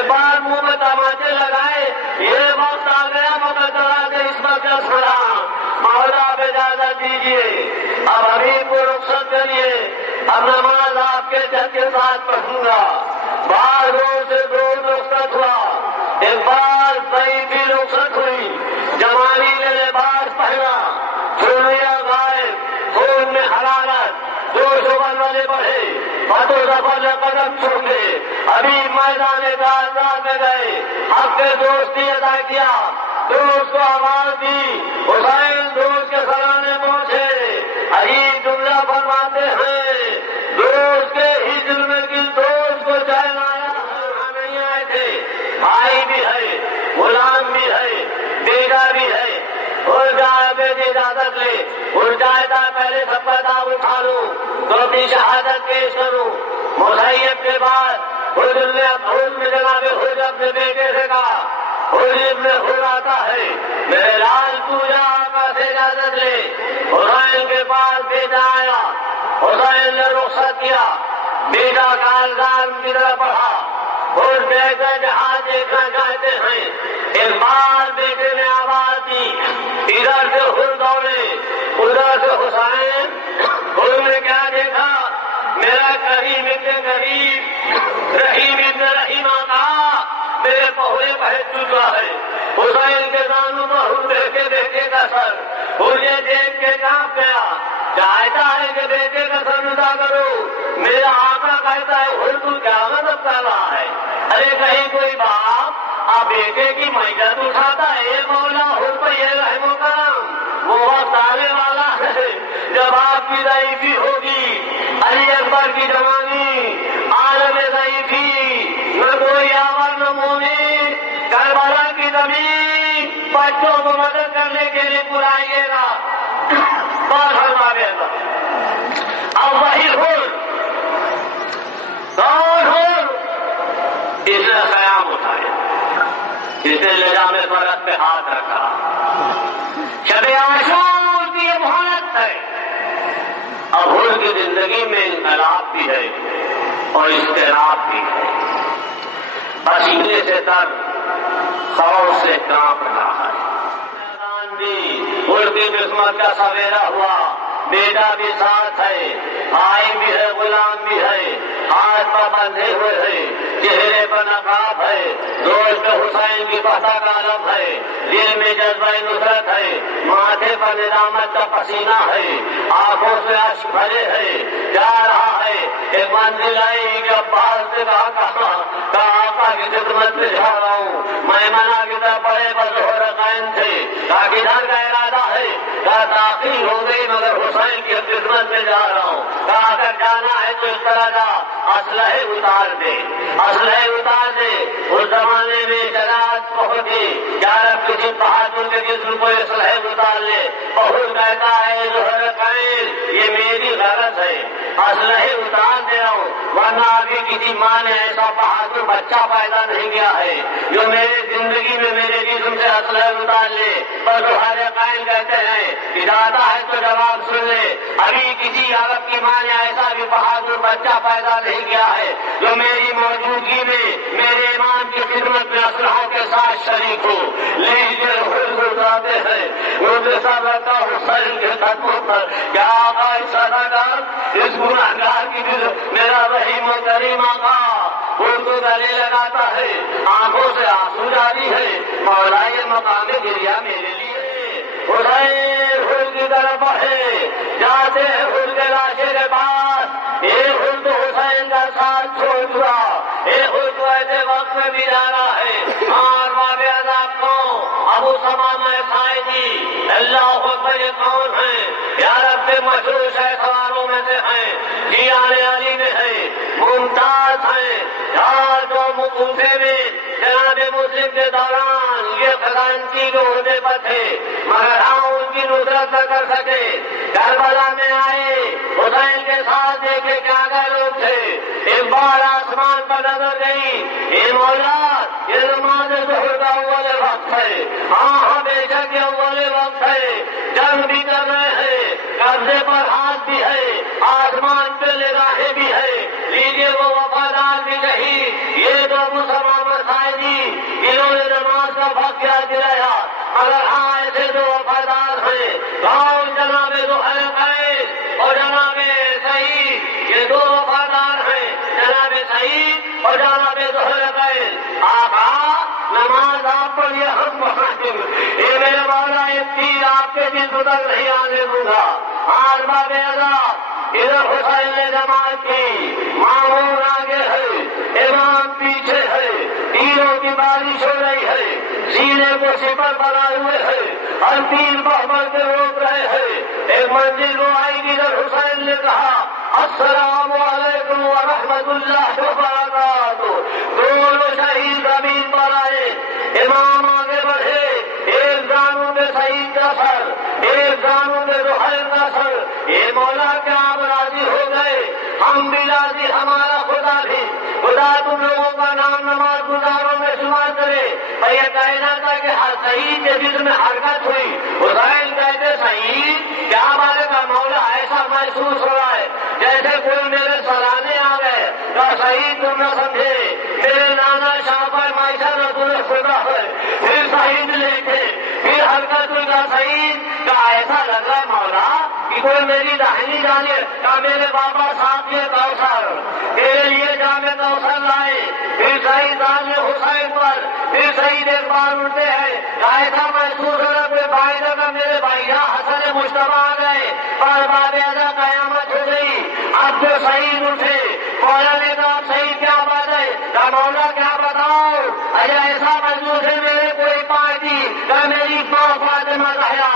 ایک بار منہ میں تماچے لگائے، یہ وقت آ گیا مقدرات عصمت کا سلام، مولا آپ اجازت دیجیے، اب حبیب کو رخصت کریے، اب نماز آپ کے جد کے ساتھ پڑھوں گا۔ بار روز سے روز رخصت ہوا، ایک بار بئی بھی رخصت ہوئی، جوانی نے لباس پہنا، چڑیا غائب، خون میں حرارت، جوش و ولولے بڑھے، فتح و ظفر نے قدم چھوڑے، ابھی میدان غازہ میں گئے، حق کے دوستی ادا کیا، دوست کو آواز دی، حسین دوست کے سرانے پہنچے، عجیب جملہ فرماتے ہیں، دوست کے ہجر میں کس دوست کو چین آیا نہیں آئے تھے، بھائی بھی ہے، غلام بھی ہے، بیٹا بھی ہے، اڑ جائے بیٹی اجازت لے، اڑ جائے تا پہلے سب کا دام اٹھا لوں، تو اپنی شہادت پیش کروں۔ مسیب کے بعد حجر نے حجر میں جناب حجر اپنے بیٹے سے کہا، حجر میں حجر آتا ہے، میرے لال پوجا آقا سے اجازت لے۔ حسین کے پاس بیٹا آیا، حسین نے رخصت کیا، بیٹا کالدان کی طرف بڑھا، اس بیٹے جہاں دیکھنا چاہتے ہیں، ایک بار بیٹے نے آواز دی، ادھر سے حجر دوڑے، ادھر سے حسین، حجر نے کیا دیکھا، میرا کریم ابن کریم، رحیم ابن رحیم آقا میرے پہلے بہت چکا ہے۔ حسین کے دانوں پر حجر دیکھے بیٹے کا سر، مجھے دیکھ کے کانپ گیا، چاہتا ہے کہ بیٹے کا سر ادا کرو، میرا آقا کہتا ہے حجر تو کیا مطلب کر رہا ہے، ارے کہیں کوئی باپ آپ بیٹے کی میت اٹھاتا ہے، مولا حجر پہ یہ رحم و کرم، وہ وقت آنے والا ہے جب آپ کی ضعیفی ہوگی، علی اکبر کی جوانی، عالم ضعیفی، نہ کوئی آور نہ مومن، کربلا کی زمین، بچوں کو مدد کرنے کے لیے بلائیے گا، بات فرمائے گا۔ اب وہی حجر کون حجر؟ اس نے قیام اٹھایا، اس نے لجام فرق پہ ہاتھ رکھا، شب عاشور کی یہ مہلت ہے۔ اب حجر کی زندگی میں انقلاب بھی ہے اور اضطراب بھی ہے، پسینے سے تر، خوف سے کانپ رہا ہے۔ حجر کی قسمت کا سویرا ہوا، بیٹا بھی ساتھ ہے، بھائی بھی ہے، غلام بھی ہے، ہاتھ پر بندھے ہوئے ہیں، چہرے پر نقاب ہے، دوست حسین کی فتح کا علم ہے، دل میں جذبہ نصرت ہے، ماتھے پر ندامت کا پسینہ ہے، آنکھوں سے اشک بھرے ہیں، جا رہا ہے، ایک منزل آئی کہ عباس سے کہا آقا کی خدمت میں جا رہا ہوں، میمنہ کی طرف بڑے بظہر قائم تھے، کہا کدھر کا ارادہ ہے، کہا تاخیر ہو گئی مگر حسین کی خدمت میں جا رہا ہوں، کہا اگر جانا ہے تو اس طرح جا، اسلحے اتار دے، اسلحے اتار دے۔ اس زمانے میں شجاعت بہت تھی، کیا رب کسی بہادر کے جسم کو اسلحے اتار لے، بہت کہتا ہے ظہر قائم یہ میری غرض ہے، اسلحے اتار دے رہا ہوں، ورنہ ابھی کسی ماں نے ایسا بہادر بچہ پیدا نہیں کیا ہے جو میرے زندگی میں میرے جسم سے اسلحے اتار لے۔ پر ظہر قائم کہتے ہیں ارادہ ہے تو جواب سن لے، ابھی کسی عرب کی ماں نے ایسا بھی بہادر بچہ پیدا نہیں کیا ہے جو میری موجودگی میں میرے امام کی خدمت میں اسلحوں کے ساتھ شریک ہو۔ لیجیے حجر اتارتے ہیں، مجھے سب رہتا حسین کے قدموں پر، کیا آقا اس اداکار اس گناہگار کی دل میرا رحیم و کریم آقا اردو گلے لگاتا ہے، آنکھوں سے آنسو جاری ہے، مولا یہ مقام گریا میرے لیے۔ حسین حجر کی طرف ہے، جاتے ہیں حجر کے لاشے کے پاس، ایک حجر تو حسین کا ساتھ چھوڑ دیا، ایک حجر تو ایسے وقت میں بھی جا رہا ہے، اور باب عذاب کو ابو سمامہ سائدی اللہ اکبر یہ کون ہے؟ یا رب سے مشہور ہے سواروں میں سے ہیں، جیان علی میں ہے، ممتاز ہیں، یار جو مکوفے میں جناب مسلم کے دوران یہ خزانچی کے عہدے پر تھے مگر ہم ان کی نصرت نہ کر سکے، کربلا میں آئے، حسین کے ساتھ دیکھے کیا کیا لوگ تھے، ایک بار آسمان پر نظر گئی، اے مولا یہ نماز ظہر کا اول وقت ہے، ہاں بے شک یہ اول وقت ہے، جنگ بھی کر رہے ہیں، قبضے پر ہاتھ بھی ہے، آسمان پہ نگاہیں بھی ہے، لیجیے وہ وفادار بھی نہیں، یہ دو مسلمان قائدی انہوں نے نماز کا وقت یاد دلایا، مگر ہاں ایسے جو وفادار ہیں گاؤں جناب زہیر قائد اور جناب سعید، یہ دو وفادار ہیں، جناب سعید اور جناب زہیر قائد۔ آقا نماز آپ پڑھیے، ہم پڑھیں، یہ میرے مولا ایک تیر آپ کے دل تک نہیں آنے دوں گا۔ آج باب عذاب ادھر حسین نے جماعت کی، مامون آگے ہے، امام پیچھے ہے، تیروں کی بارش ہو رہی ہے، سینے کو سپر بنائے ہوئے ہے، ہر تیر بہبر کے روک رہے ہیں۔ ایک منزل وہ آئی گی، ادھر حسین نے کہا السلام علیکم ورحمۃ اللہ وبرکاتہ۔ دونوں شہید زمین پر آئے، امام آگے بڑھے، ایک زانوں پہ سعید کا سر، ایک زانوں پہ زہیر کا سر۔ یہ مولا کیا آپ راضی ہو گئے؟ ہم بھی راضی، ہمارا خدا بھی۔ خدا تم لوگوں کا نام نماز گزاروں میں شمار کرے۔ اور یہ کہنا تھا کہ ہر شہید کے دل میں حرکت ہوئی۔ حسین کہتے شہید کیا ہمارے کا مولا ایسا محسوس ہو رہا ہے جیسے کوئی میرے سرانے آ گئے۔ تو شہید تم نہ سمجھے، میرے نانا شاہ پر معاشہ رسول خدا ہے۔ پھر شہید لکھے، پھر حرکت ہوئی کا شہید کا ایسا لگ رہا ہے مولا کہ کوئی میری داہنی جانے کا میرے بابا صاحب یہ کوثر تیرے لیے جامع کوثر لائے۔ پھر شہید آنے حسین پر، پھر شہید ایک بار اٹھتے ہیں، ایسا محسوس ہو رہا کوئی بھائی کا میرے بھائی حسن مشتبہ آ گئے اور باب ادا قیامت ہو گئی۔ اب جو شہید اٹھے، مولا نے کہا شہید کیا بات ہے؟ کہ مولا کیا بتاؤ، ایسا محسوس ہے میرے کوئی پارٹی کہ میری ماں فاطمہ زہرا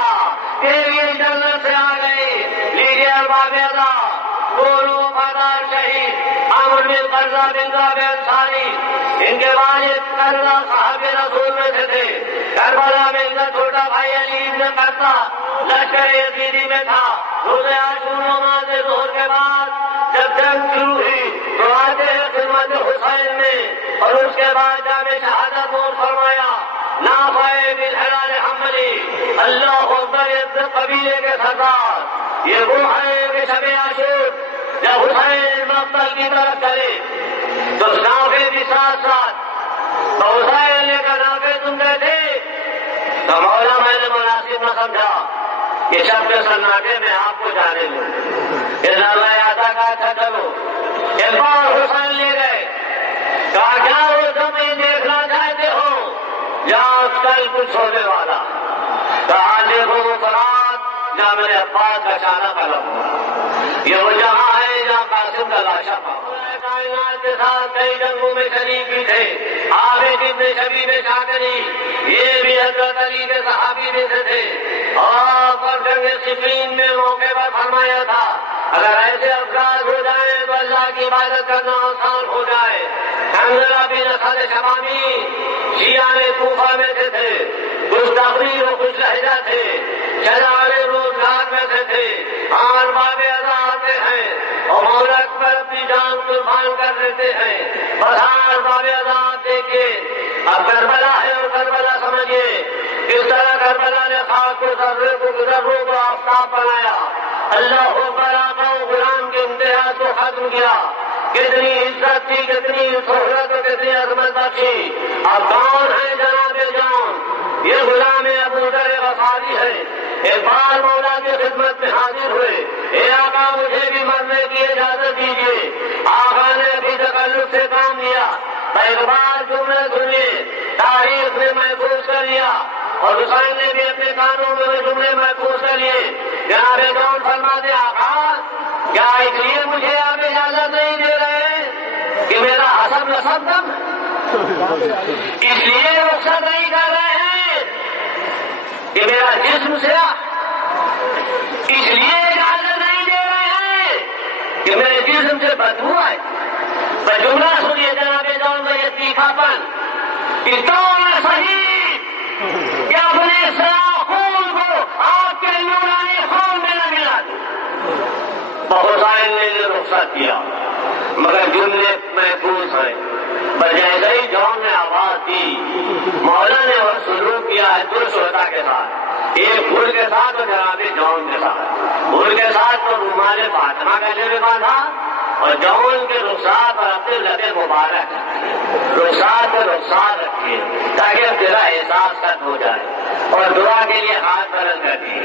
کے لیے جنت سے آ گئی۔ لیجیے باب ادا دونوں وفادار شہید عمرو بن قرہ بن رابع انصاری، ان کے والد قرہ صاحب رسول میں سے تھے۔ کربلا میں ان کا چھوٹا بھائی علی بن قرہ لشکر یزیدی میں تھا۔ روز عاشور نماز ظہر کے بعد جب جنگ شروع ہوئی تو آتے ہیں خدمت حسین میں، اور اس کے بعد جامع شہادت نور فرمایا نافع بن ہلال حنبلی اللہ اکبر قبیلے کے سردار۔ یہ وہ ہے کہ شب عاشور جب حسین مقتل کی طرف چلے تو نافع بھی ساتھ ساتھ، تو حسین نے کہا نافع تم گئے تھے؟ تو مولا میں نے مناسب نہ سمجھا کہ شب کے سناٹے میں آپ کو جانے دوں۔ آتا کہا تھا چلو، ایک بار حسین لے گئے، کہا کیا وہ تمہیں دیکھنا چاہتے ہو یا کل کچھ ہونے والا؟ کہا دیکھو وہ فرات جہاں میرے عباس کا شانہ قلم ہوا، یہ وہ جہاں ہے جہاں قاسم کا لاشا تھا۔ کائنات کے ساتھ کئی جنگوں میں شریک بھی تھے، عابد ابن شبیب شاکری یہ بھی حضرت علی کے صحابی میں سے تھے، اور جنگ صفین میں موقع پر فرمایا تھا اگر ایسے افراد ہو جائیں تو اللہ کی عبادت کرنا آسان ہو جائے۔ حنظلہ بن اسد شمامی شیعہ کوفہ میں سے تھے، کچھ تقریر و کچھ لہجہ تھے، شجاع روزگار میں سے تھے، آن باب ادا آتے ہیں اور مولا اکبر اپنی جان قربان کر دیتے ہیں۔ بہار باب ادا دیکھیے، اب کربلا ہے اور کربلا سمجھیے کس طرح کربلا نے خاک کو ذرے کو آفتاب بنایا، اللہ اکبر آقا و غلام کے امتیاز کو ختم کیا۔ کتنی عزت تھی، کتنی شہرت اور کتنی عظمت بخشی۔ اب کون ہے جناب جان؟ یہ غلام ابو ذر غفاری ہے۔ ایک بار مولا کی خدمت میں حاضر ہوئے، اے آقا مجھے بھی مرنے کی اجازت دیجیے۔ آقا نے ابھی تکلف سے کام لیا، ایک بار جملے سنیے، تاریخ میں محفوظ کر لیا، اور حسین نے بھی اپنے کانوں میں وہ جملے محفوظ کر لیے۔ جناب کون فرماتے آقا کیا اس لیے مجھے آپ اجازت نہیں دے رہے کہ میرا حسب نسب دم، اس لیے رخصت نہیں کر رہے ہیں کہ میرا جسم سیاہ، اس لیے اجازت نہیں دے رہے ہیں کہ میرے جسم سے بدبو آئے۔ جملہ سنیے جناب جان میں یہ تیکھا پن کہ کون صحیح کہ اپنے سیاہ خون کو آپ کے نورانی خون میں نہ ملا دوں۔ بہت سارے نے رخصت کیا مگر جملے محفوظ ہیں۔ پر جیسے ہی جان نے آواز دی، مولا نے وہ سلوک کیا ہے درشوتا کے ساتھ، ایک پھول کے ساتھ اور جناب جان کے ساتھ۔ پھول کے ساتھ تو رومال فاطمہ کا جلوہ باندھا، اور جون کے رخسار پر اپنے لبے مبارک رخسار کو رخسار رکھیے تاکہ تیرا احساس ختم ہو جائے اور دعا کے لیے ہاتھ بلند کریے.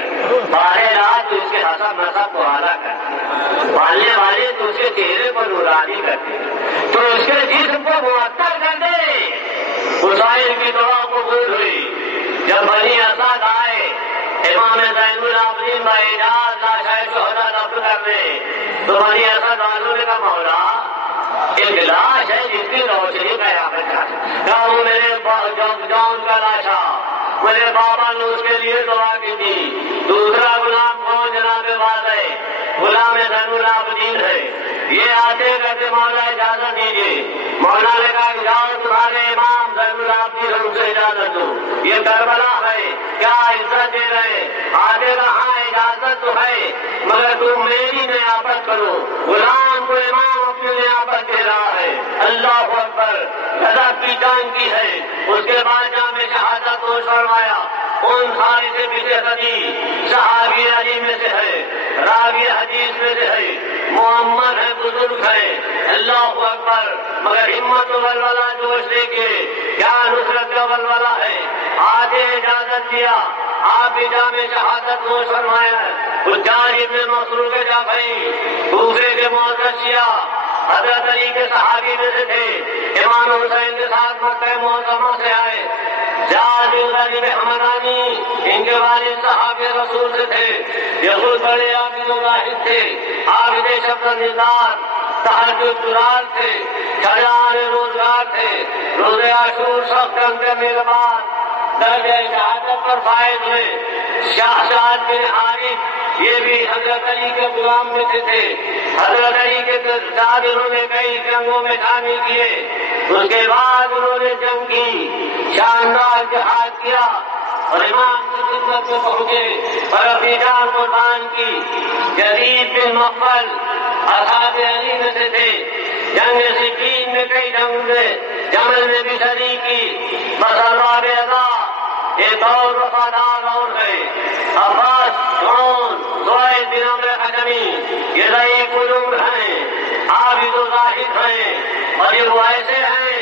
باہر رات تو اس کے حسب نصب کو اعلیٰ کرتے پالنے والے تو اس کے چہرے کو نورانی کرتے تو اس کے جسم کو معطل کر دے. حسین کی دعا قبول ہوئی. جب بنی اسد آئے امام زین العابدین باعجاز لاشائے شہداء دفن کرنے تو بنی اسد والوں نے کہا مولا ایک لاش ہے جس کی روشنی کا یہاں پر کہا وہ میرے جون کا لاشا میرے بابا نے اس کے لیے دعا کی تھی. دوسرا غلام کون جناب واضح غلام زین العابدین ہے. یہ آتے کرتے مولا اجازت دیجیے. مولا نے کہا جاؤ تمہارے امام زین العابدین ہم سے اجازت دو یہ کربلا ہے کیا عزت دے رہے آگے رہا اجازت تو ہے مگر تم میری نیابت کرو. غلام کو امام اپنی نیابت دے رہا ہے. اللہ اکبر غضب کی جان کی ہے. اس کے بعد جامع شہادت کو فرمایا. ان ساری سے پیچھے صدی صحابی علی میں سے ہے راوی حدیث میں سے ہے محمد ہے بزرگ ہے. اللہ اکبر مگر ہمت و ولولہ جوش دے کے کیا نصرت کا ولولہ ہے. آگے اجازت دیا آپ بھی جامع شہادت کو فرمایا. حجاج ابن مسعود کے جعفری دوسرے کے معزز شیعہ حضرت علی کے صحابی میں سے تھے. امام حسین کے ساتھ مکہ معظمہ سے آئے. زیاد بن حمدانی ان کے والد صحابی رسول سے تھے. یہ خود بڑے عابد و زاہد تھے. عابد شفقت نثار تہجد دلال تھے. شجاعان روزگار تھے. روز عاشور سخت کے مہربان درجہ شہادت پر فائز ہوئے. شاہزاد بن عارف یہ بھی حضرت علی کے غلام میں سے تھے. حضرت علی کے ساتھ انہوں نے کئی جنگوں میں شامل کیے. اس کے بعد انہوں نے جنگ کی شاندار جہاد کیا اور امام کی خدمت میں پہنچے اور اپنی جان قربان کی. جدید بن مقبل اصحاب علی میں سے تھے. جنگ صفین میں کئی جنگ میں جمل میں بھی شریک کی. بس اللہ بیضا ایک اور وفادار اور ہے عباس جون سوائے دنوں میں حجمی یہ ضعیف علوم ہیں عابد و زاہد ہیں اور یہ وہ ایسے ہیں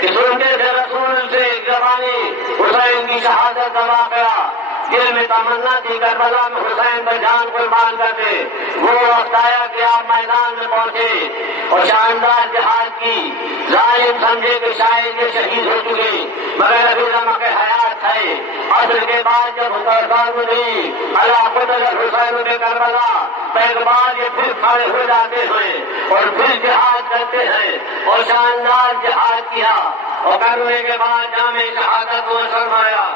کہ سنتے تھے رسول سے زبانی حسین کی شہادت کا واقعہ. دل میں تمنا تھی کربلا میں حسین پر جان قربان کرتے. وہ وقت آیا کہ آپ میدان میں پہنچے اور شاندار جہاد کی. ظالم سمجھے کہ شاید یہ شہید ہو چکے مگر ابھی رمق حیات ہے. عصر کے بعد جب قربان ہوئی اللہ قدر حسین کے کربلا پہلے بعد یہ پھر کھڑے ہو جاتے ہیں اور پھر جہاد کرتے ہیں اور شاندار جہاد کیا اور کرنے کے بعد جامع شہادت کو فرمایا.